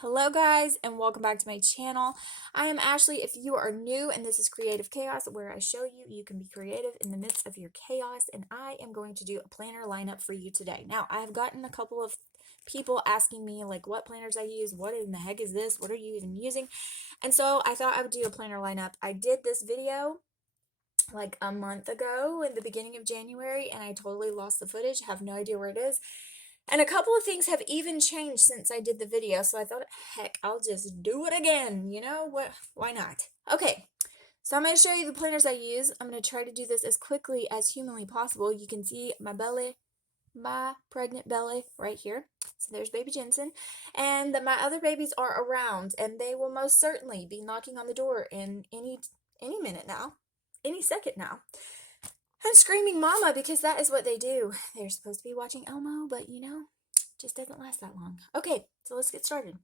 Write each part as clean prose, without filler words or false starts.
Hello guys and welcome back to my channel. I am Ashley. If you are new and this is Creative Chaos, where I show you can be creative in the midst of your chaos, and I am going to do a planner lineup for you today. Now, I have gotten a couple of people asking me like what planners I use, what in the heck is this, what are you even using? And so I thought I would do a planner lineup. I did this video like a month ago in the beginning of January and I totally lost the footage, have no idea where it is. And a couple of things have even changed since I did the video, so I thought, heck, I'll just do it again. You know what? Why not? Okay, so I'm going to show you the planners I use. I'm going to try to do this as quickly as humanly possible. You can see my belly, my pregnant belly right here. So there's baby Jensen. And my other babies are around, and they will most certainly be knocking on the door in any minute now, any second now. I'm screaming mama because that is what they do. They're supposed to be watching Elmo, but you know, it just doesn't last that long. Okay, so let's get started.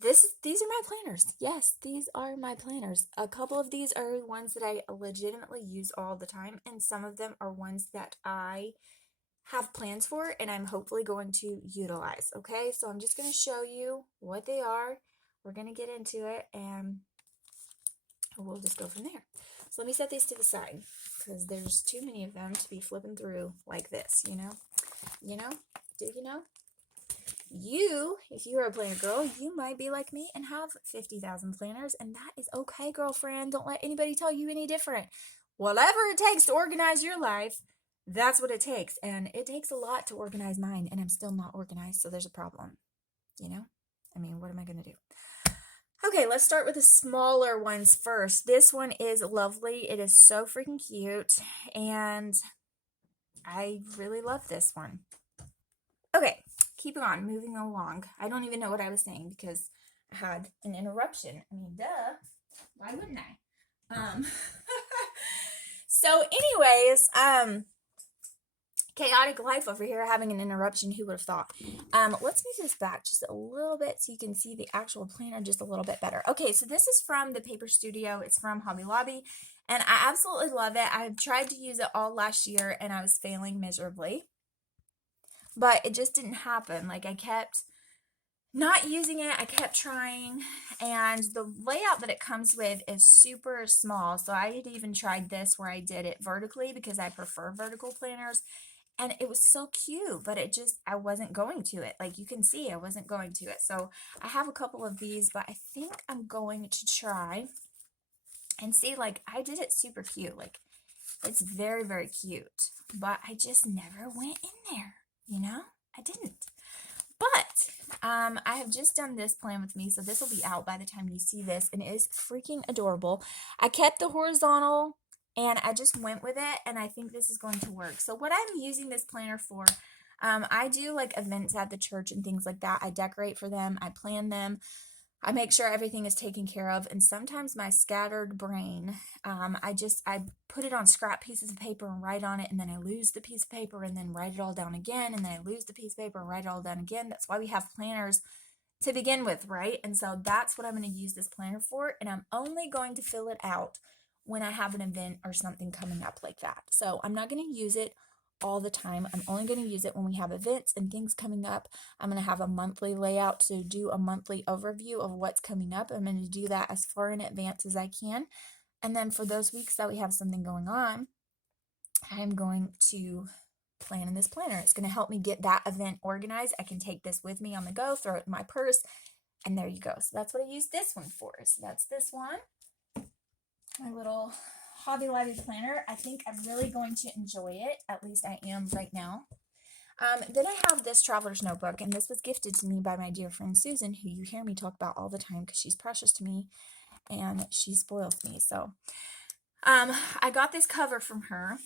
These are my planners. Yes, these are my planners. A couple of these are ones that I legitimately use all the time, and some of them are ones that I have plans for and I'm hopefully going to utilize. Okay, so I'm just going to show you what they are. We're going to get into it and we'll just go from there. So let me set these to the side because there's too many of them to be flipping through like this, you know? Do you know? If you are a planner girl, you might be like me and have 50,000 planners, and that is okay, girlfriend. Don't let anybody tell you any different. Whatever it takes to organize your life, that's what it takes. And it takes a lot to organize mine, and I'm still not organized, so there's a problem. You know? I mean, what am I going to do? Okay, let's start with the smaller ones first. This one is lovely. It is so freaking cute, and I really love this one. Okay, keeping on, moving along. I don't even know what I was saying because I had an interruption. I mean, duh. Why wouldn't I? So anyways, chaotic life over here, having an interruption. Who would have thought? Let's move this back just a little bit so you can see the actual planner just a little bit better. Okay, so this is from the Paper Studio. It's from Hobby Lobby, and I absolutely love it. I've tried to use it all last year, and I was failing miserably, but it just didn't happen. Like, I kept not using it. I kept trying, and the layout that it comes with is super small. So I had even tried this where I did it vertically because I prefer vertical planners. And it was so cute, but I wasn't going to it. Like you can see, I wasn't going to it. So I have a couple of these, but I think I'm going to try and see, like, I did it super cute. Like, it's very, very cute, but I just never went in there, you know? I didn't. But I have just done this plan with me, so this will be out by the time you see this, and it is freaking adorable. I kept the horizontal and I just went with it, and I think this is going to work. So what I'm using this planner for, I do like events at the church and things like that. I decorate for them. I plan them. I make sure everything is taken care of. And sometimes my scattered brain, I put it on scrap pieces of paper and write on it, and then I lose the piece of paper and then write it all down again, and then I lose the piece of paper and write it all down again. That's why we have planners to begin with, right? And so that's what I'm going to use this planner for, and I'm only going to fill it out when I have an event or something coming up like that. So I'm not going to use it all the time. I'm only going to use it when we have events and things coming up. I'm going to have a monthly layout to do a monthly overview of what's coming up. I'm going to do that as far in advance as I can. And then for those weeks that we have something going on, I'm going to plan in this planner. It's going to help me get that event organized. I can take this with me on the go, throw it in my purse, and there you go. So that's what I use this one for. So that's this one, my little Hobby Lobby planner. I think I'm really going to enjoy it. At least I am right now. Then I have this traveler's notebook, and this was gifted to me by my dear friend Susan, who you hear me talk about all the time because she's precious to me and she spoils me. So I got this cover from her,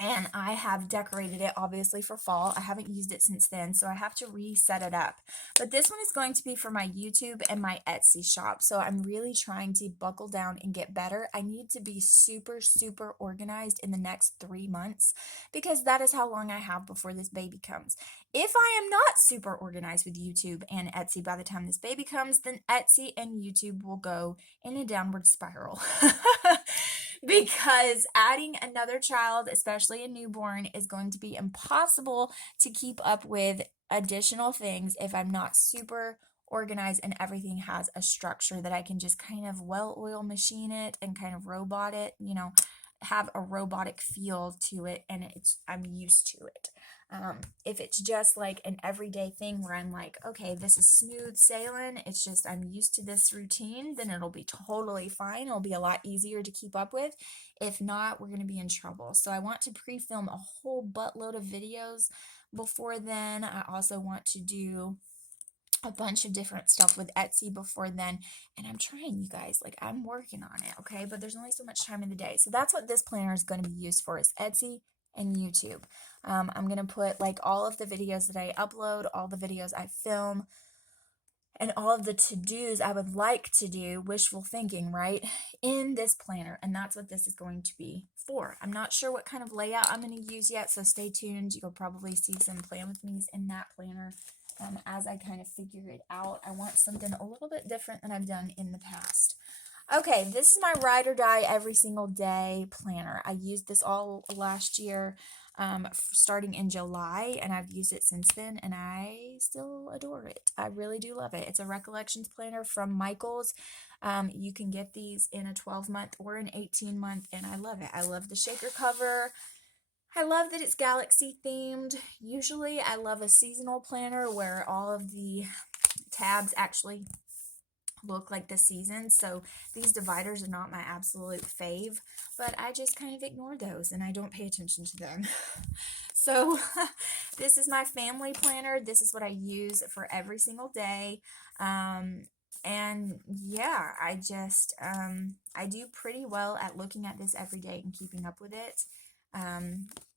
and I have decorated it obviously for fall. I haven't used it since then, so I have to reset it up. But this one is going to be for my YouTube and my Etsy shop. So I'm really trying to buckle down and get better. I need to be super, super organized in the next 3 months because that is how long I have before this baby comes. If I am not super organized with YouTube and Etsy by the time this baby comes, then Etsy and YouTube will go in a downward spiral. Because adding another child, especially a newborn, is going to be impossible to keep up with additional things if I'm not super organized and everything has a structure that I can just kind of well-oiled machine it and kind of robot it, have a robotic feel to it, and I'm used to it. If it's just like an everyday thing where I'm like, okay, this is smooth sailing, it's just I'm used to this routine, then it'll be totally fine. It'll be a lot easier to keep up with. If not, we're going to be in trouble. So I want to pre-film a whole buttload of videos before then. I also want to do a bunch of different stuff with Etsy before then, and I'm trying, you guys, like I'm working on it, okay? But there's only so much time in the day. So that's what this planner is going to be used for, is Etsy and YouTube. I'm going to put like all of the videos that I upload, all the videos I film, and all of the to-dos I would like to do, wishful thinking, right, in this planner. And that's what this is going to be for. I'm not sure what kind of layout I'm going to use yet, so stay tuned. You'll probably see some plan with me's in that planner as I kind of figure it out. I want something a little bit different than I've done in the past. Okay, this is my ride or die every single day planner. I used this all last year, starting in July, and I've used it since then, and I still adore it. I really do love it. It's a recollections planner from Michaels. You can get these in a 12-month or an 18-month, and I love it. I love the shaker cover. I love that it's galaxy themed. Usually I love a seasonal planner where all of the tabs actually look like the season, so these dividers are not my absolute fave, but I just kind of ignore those and I don't pay attention to them. So this is my family planner. This is what I use for every single day. And yeah, I just I do pretty well at looking at this every day and keeping up with it.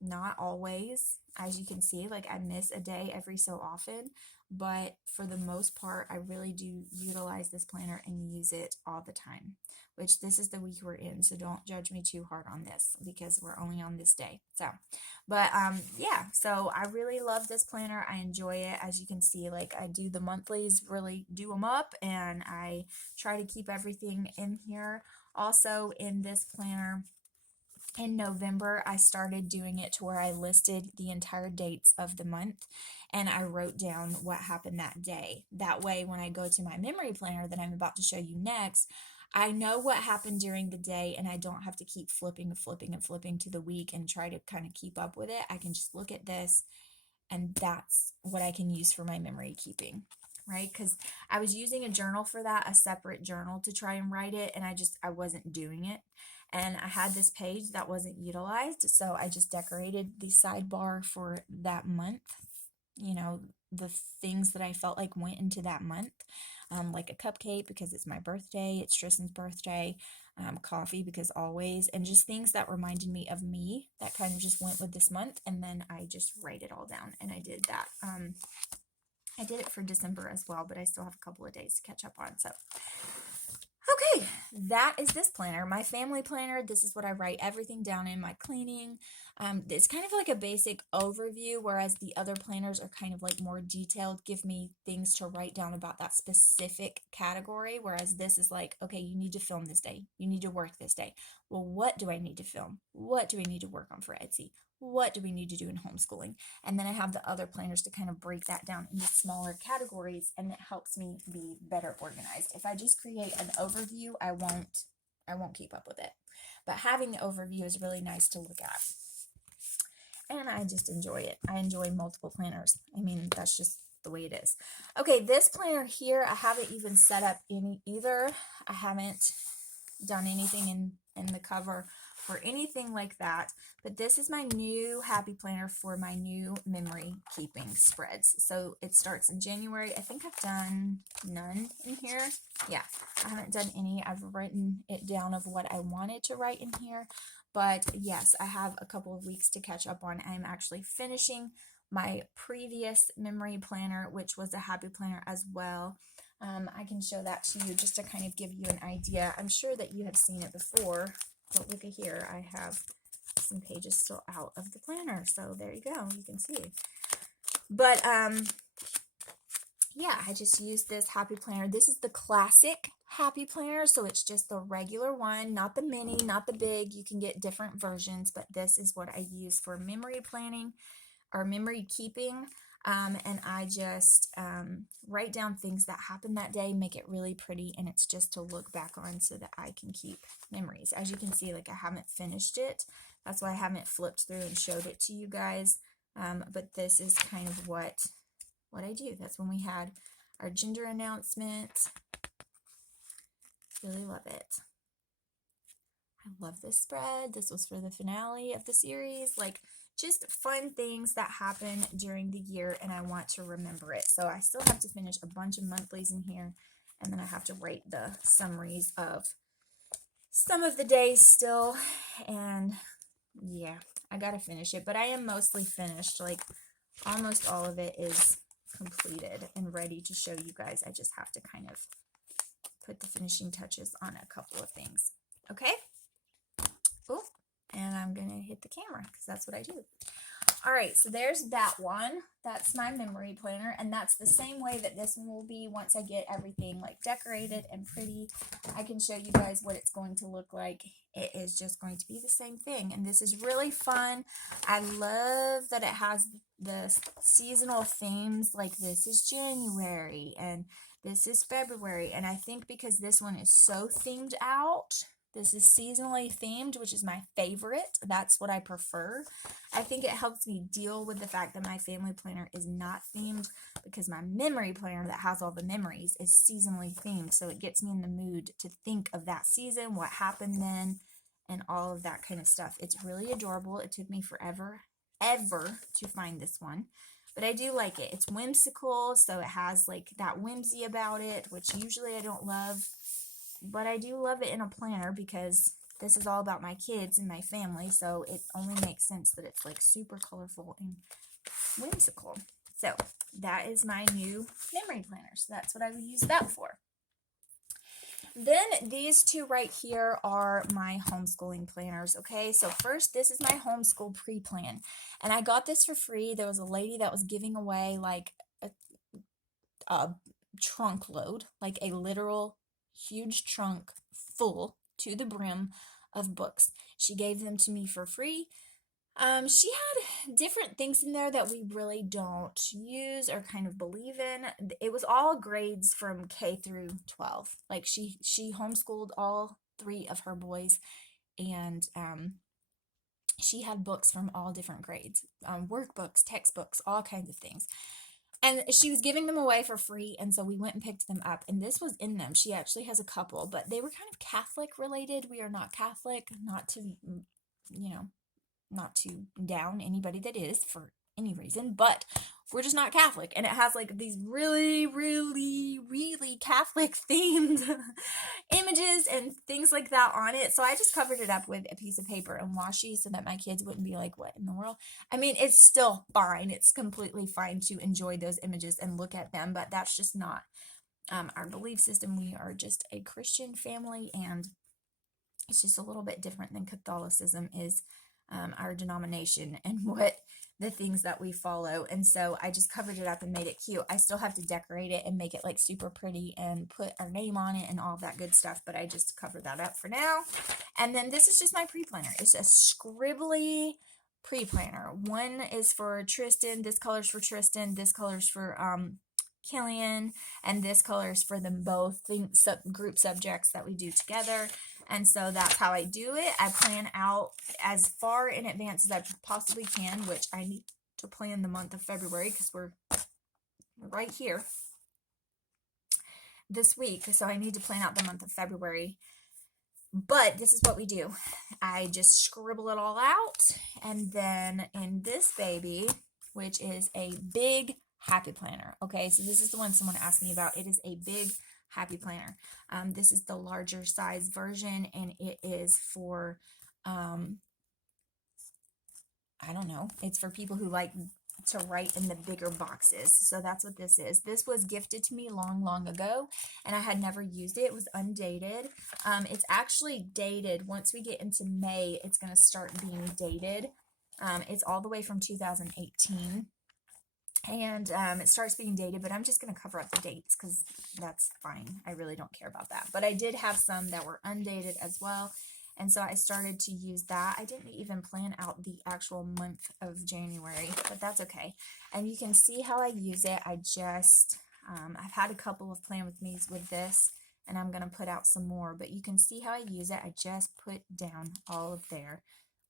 Not always, as you can see, like I miss a day every so often, but for the most part, I really do utilize this planner and use it all the time, which this is the week we're in, so don't judge me too hard on this because we're only on this day. So, but yeah, so I really love this planner. I enjoy it. As you can see, like I do the monthlies, really do them up, and I try to keep everything in here. Also in this planner, in November, I started doing it to where I listed the entire dates of the month and I wrote down what happened that day. That way, when I go to my memory planner that I'm about to show you next, I know what happened during the day and I don't have to keep flipping and flipping and flipping to the week and try to kind of keep up with it. I can just look at this and that's what I can use for my memory keeping, right? Because I was using a journal for that, a separate journal to try and write it, and I wasn't doing it. And I had this page that wasn't utilized, so I just decorated the sidebar for that month, the things that I felt like went into that month, like a cupcake because it's my birthday, it's Tristan's birthday, coffee because always, and just things that reminded me of me that kind of just went with this month, and then I just write it all down, and I did that. I did it for December as well, but I still have a couple of days to catch up on, so. Okay, that is this planner. My family planner, this is what I write everything down in. My cleaning. It's kind of like a basic overview, whereas the other planners are kind of like more detailed, give me things to write down about that specific category, whereas this is like, okay, you need to film this day. You need to work this day. Well, what do I need to film? What do we need to work on for Etsy? What do we need to do in homeschooling? And then I have the other planners to kind of break that down into smaller categories, and it helps me be better organized. If I just create an overview, I won't keep up with it. But having the overview is really nice to look at. And I just enjoy it. I enjoy multiple planners. I mean, that's just the way it is. Okay, this planner here, I haven't even set up any either. I haven't done anything in the cover or anything like that, but this is my new happy planner for my new memory keeping spreads. So it starts in January. I think I've done none in here. Yeah, I haven't done any. I've written it down of what I wanted to write in here, but yes, I have a couple of weeks to catch up on. I'm actually finishing my previous memory planner, which was a happy planner as well. I can show that to you just to kind of give you an idea. I'm sure that you have seen it before, but look at here. I have some pages still out of the planner. So there you go. You can see. But yeah, I just used this happy planner. This is the classic happy planner. So it's just the regular one, not the mini, not the big. You can get different versions, but this is what I use for memory planning or memory keeping. And I just write down things that happened that day, make it really pretty, and it's just to look back on so that I can keep memories. As you can see, like I haven't finished it. That's why I haven't flipped through and showed it to you guys. But this is kind of what I do. That's when we had our gender announcement. Really love it. I love this spread. This was for the finale of the series. Like, just fun things that happen during the year, and I want to remember it. So I still have to finish a bunch of monthlies in here, and then I have to write the summaries of some of the days still. And yeah, I gotta finish it, but I am mostly finished. Like, almost all of it is completed and ready to show you guys. I just have to kind of put the finishing touches on a couple of things. Okay? Oh, and I'm going to hit the camera because that's what I do. All right, so there's that one. That's my memory planner, and that's the same way that this one will be once I get everything like decorated and pretty. I can show you guys what it's going to look like. It is just going to be the same thing, and this is really fun. I love that it has the seasonal themes, like this is January and this is February, and I think because this one is so themed out, this is seasonally themed, which is my favorite. That's what I prefer. I think it helps me deal with the fact that my family planner is not themed, because my memory planner that has all the memories is seasonally themed. So it gets me in the mood to think of that season, what happened then, and all of that kind of stuff. It's really adorable. It took me forever, ever to find this one. But I do like it. It's whimsical, so it has like that whimsy about it, which usually I don't love. But I do love it in a planner because this is all about my kids and my family, so it only makes sense that it's like super colorful and whimsical. So that is my new memory planner. So that's what I would use that for. Then these two right here are my homeschooling planners. Okay, so first, this is my homeschool pre-plan, and I got this for free. There was a lady that was giving away like a trunk load, like a literal huge trunk full to the brim of books. She gave them to me for free. She had different things in there that we really don't use or kind of believe in. It was all grades from K through 12. Like she homeschooled all three of her boys, and she had books from all different grades, workbooks, textbooks, all kinds of things. And she was giving them away for free, and so we went and picked them up, and this was in them. She actually has a couple, but they were kind of Catholic related. We are not Catholic, not to, not to down anybody that is for any reason, but we're just not Catholic. And it has like these really, really, really Catholic themed images and things like that on it. So I just covered it up with a piece of paper and washi so that my kids wouldn't be like, what in the world? I mean, it's still fine. It's completely fine to enjoy those images and look at them, but that's just not our belief system. We are just a Christian family, and it's just a little bit different than Catholicism is, our denomination and what the things that we follow. And so I just covered it up and made it cute. I still have to decorate it and make it like super pretty and put our name on it and all that good stuff, but I just covered that up for now. And then this is just my pre-planner. It's a scribbly pre-planner. One is for Tristan. This color's for Tristan. This color's for Killian, and this color's for them both, group subjects that we do together. And so that's how I do it. I plan out as far in advance as I possibly can, which I need to plan the month of February because we're right here this week. So I need to plan out the month of February. But this is what we do. I just scribble it all out. And then in this baby, which is a big happy planner. Okay, so this is the one someone asked me about. It is a big happy planner. This is the larger size version, and it is for, I don't know, it's for people who like to write in the bigger boxes. So that's what this is. This was gifted to me long, long ago, and I had never used it. It was undated. It's actually dated. Once we get into May, it's going to start being dated. It's all the way from 2018. And it starts being dated, but I'm just going to cover up the dates because that's fine. I really don't care about that. But I did have some that were undated as well. And so I started to use that. I didn't even plan out the actual month of January, but that's okay. And you can see how I use it. I just, I've had a couple of plan with me's with this, and I'm going to put out some more, but you can see how I use it. I just put down all of their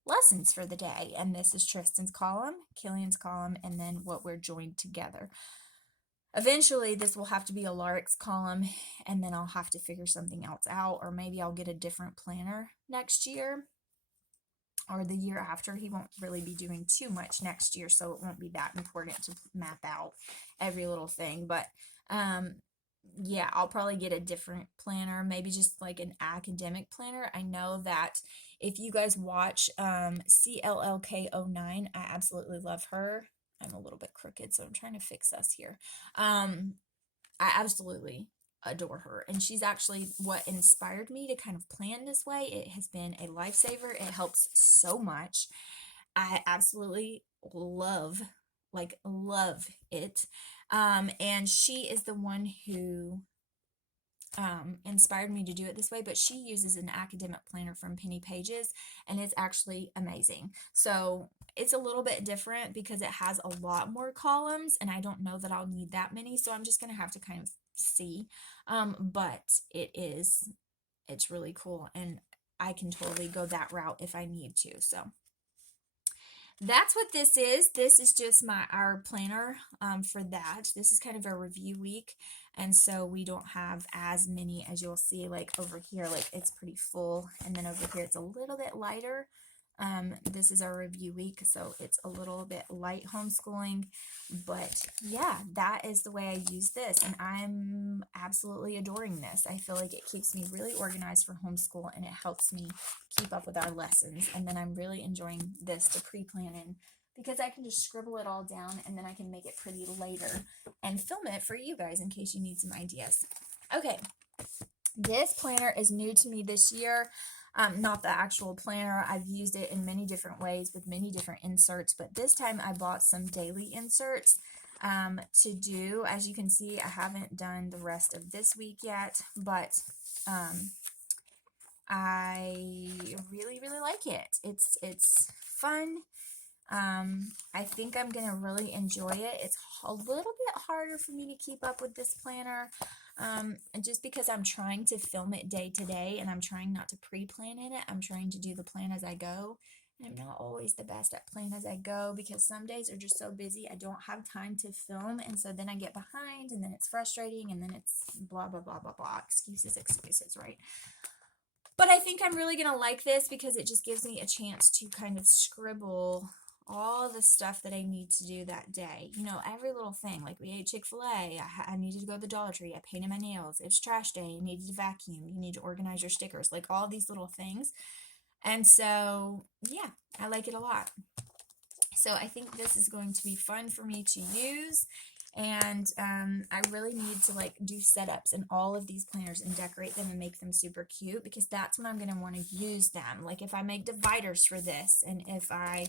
lessons for the day. And this is Tristan's column, Killian's column, and then what we're joined together. Eventually, this will have to be a Larik's column, and then I'll have to figure something else out, or maybe I'll get a different planner next year or the year after. He won't really be doing too much next year, so it won't be that important to map out every little thing. But yeah, I'll probably get a different planner, maybe just like an academic planner. I know that if you guys watch CLLK09, I absolutely love her. I'm a little bit crooked, so I'm trying to fix us here. I absolutely adore her, and she's actually what inspired me to kind of plan this way. It has been a lifesaver. It helps so much. I absolutely love it. And she is the one who inspired me to do it this way, but she uses an academic planner from Penny Pages, and it's actually amazing. So it's a little bit different because it has a lot more columns, and I don't know that I'll need that many, so I'm just going to have to kind of see. But it's really cool, and I can totally go that route if I need to. So that's what this is. This is just our planner for that. This is kind of a review week, and so we don't have as many as you'll see. Like over here, like it's pretty full, and then over here it's a little bit lighter. This is our review week, so it's a little bit light homeschooling, but yeah, that is the way I use this, and I'm absolutely adoring this. I feel like it keeps me really organized for homeschool, and it helps me keep up with our lessons, and then I'm really enjoying this to pre-plan in because I can just scribble it all down, and then I can make it pretty later and film it for you guys in case you need some ideas. Okay, this planner is new to me this year. Not the actual planner. I've used it in many different ways with many different inserts, but this time I bought some daily inserts to do. As you can see, I haven't done the rest of this week yet, but I really, really like it. It's fun. I think I'm going to really enjoy it. It's a little bit harder for me to keep up with this planner, just because I'm trying to film it day to day, and I'm trying not to pre-plan in it. I'm trying to do the plan as I go, and I'm not always the best at plan as I go because some days are just so busy I don't have time to film, and so then I get behind, and then it's frustrating, and then it's blah, blah, blah, blah, blah. Excuses, right? But I think I'm really going to like this because it just gives me a chance to kind of scribble all the stuff that I need to do that day. You know, every little thing. Like we ate Chick-fil-A. I needed to go to the Dollar Tree. I painted my nails. It's trash day. I needed to vacuum. You need to organize your stickers. Like all these little things. And so, yeah, I like it a lot. So I think this is going to be fun for me to use. And I really need to like do setups in all of these planners and decorate them and make them super cute, because that's when I'm going to want to use them. Like if I make dividers for this, and if I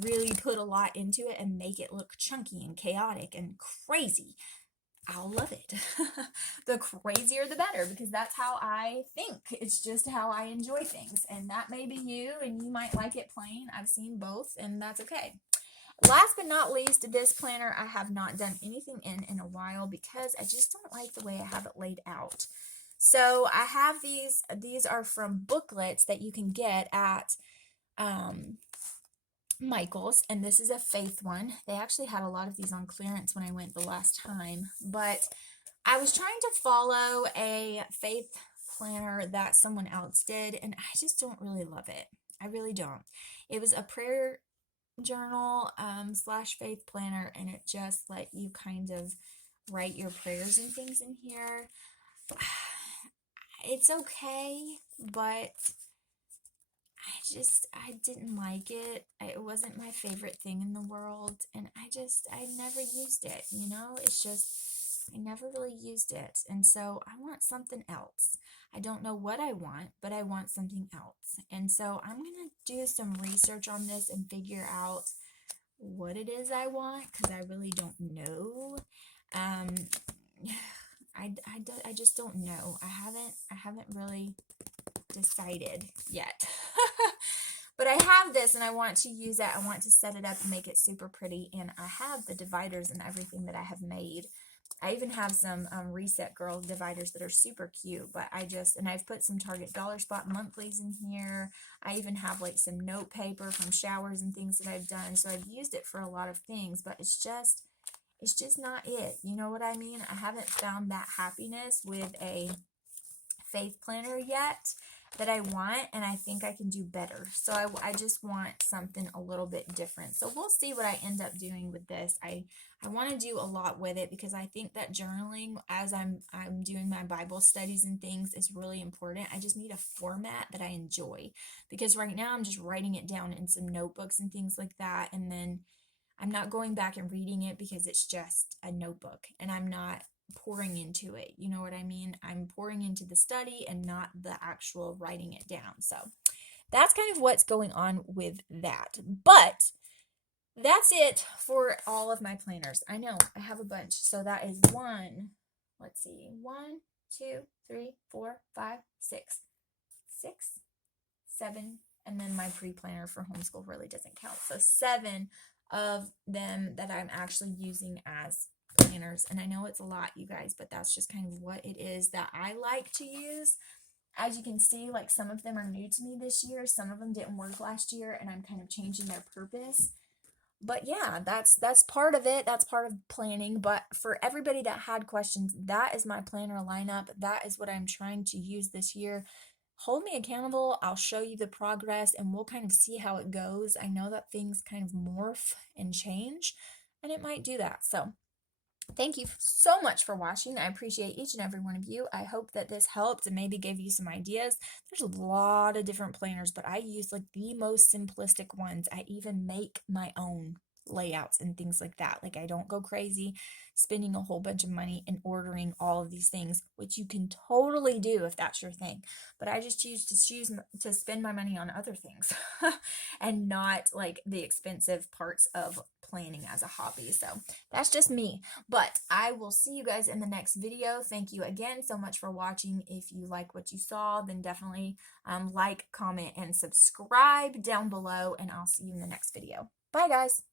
really put a lot into it and make it look chunky and chaotic and crazy, I'll love it. The crazier the better, because that's how I think. It's just how I enjoy things. And that may be you, and you might like it plain. I've seen both, and that's okay. Last but not least, this planner I have not done anything in a while because I just don't like the way I have it laid out. So I have these are from booklets that you can get at Michael's, and this is a faith one. They actually had a lot of these on clearance when I went the last time, but I was trying to follow a faith planner that someone else did, and I just don't really love it. I really don't. It was a prayer journal / faith planner, and it just let you kind of write your prayers and things in here. It's okay, but I didn't like it. It wasn't my favorite thing in the world, and I never used it, you know? It's just, I never really used it, and so I want something else. I don't know what I want, but I want something else, and so I'm going to do some research on this and figure out what it is I want, because I really don't know. I just don't know. I haven't really decided yet. But I have this and I want to use it. I want to set it up and make it super pretty. And I have the dividers and everything that I have made. I even have some Reset Girl dividers that are super cute, but and I've put some Target Dollar Spot monthlies in here. I even have like some note paper from showers and things that I've done. So I've used it for a lot of things, but it's just not it. You know what I mean? I haven't found that happiness with a faith planner yet that I want, and I think I can do better. So I just want something a little bit different. So we'll see what I end up doing with this. I want to do a lot with it because I think that journaling as I'm doing my Bible studies and things is really important. I just need a format that I enjoy, because right now I'm just writing it down in some notebooks and things like that, and then I'm not going back and reading it because it's just a notebook and I'm not pouring into it. You know what I mean? I'm pouring into the study and not the actual writing it down. So that's kind of what's going on with that. But that's it for all of my planners. I know I have a bunch. So that is 1, 2, 3, 4, 5, 6, 7, and then my pre-planner for homeschool really doesn't count. So 7 of them that I'm actually using as planners. And I know it's a lot, you guys, but that's just kind of what it is that I like to use. As you can see, like some of them are new to me this year. Some of them didn't work last year, and I'm kind of changing their purpose. But yeah, that's part of it. That's part of planning. But for everybody that had questions, that is my planner lineup. That is what I'm trying to use this year. Hold me accountable. I'll show you the progress and we'll kind of see how it goes. I know that things kind of morph and change, and it might do that. So thank you so much for watching. I appreciate each and every one of you. I hope that this helped and maybe gave you some ideas. There's a lot of different planners, but I use like the most simplistic ones. I even make my own layouts and things like that. Like I don't go crazy spending a whole bunch of money and ordering all of these things, which you can totally do if that's your thing. But I just choose to spend my money on other things and not like the expensive parts of planning as a hobby. So that's just me. But I will see you guys in the next video. Thank you again so much for watching. If you like what you saw, then definitely like, comment, and subscribe down below, and I'll see you in the next video. Bye, guys.